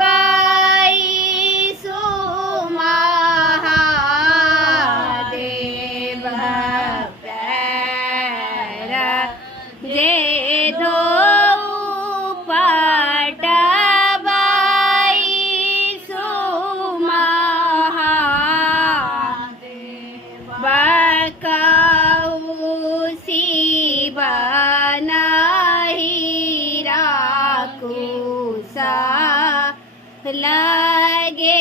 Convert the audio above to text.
बाई सुमहादेव पैर जे धो पटबाई सुमहादेव बकाऊ शिव नहीं राकुसा लगे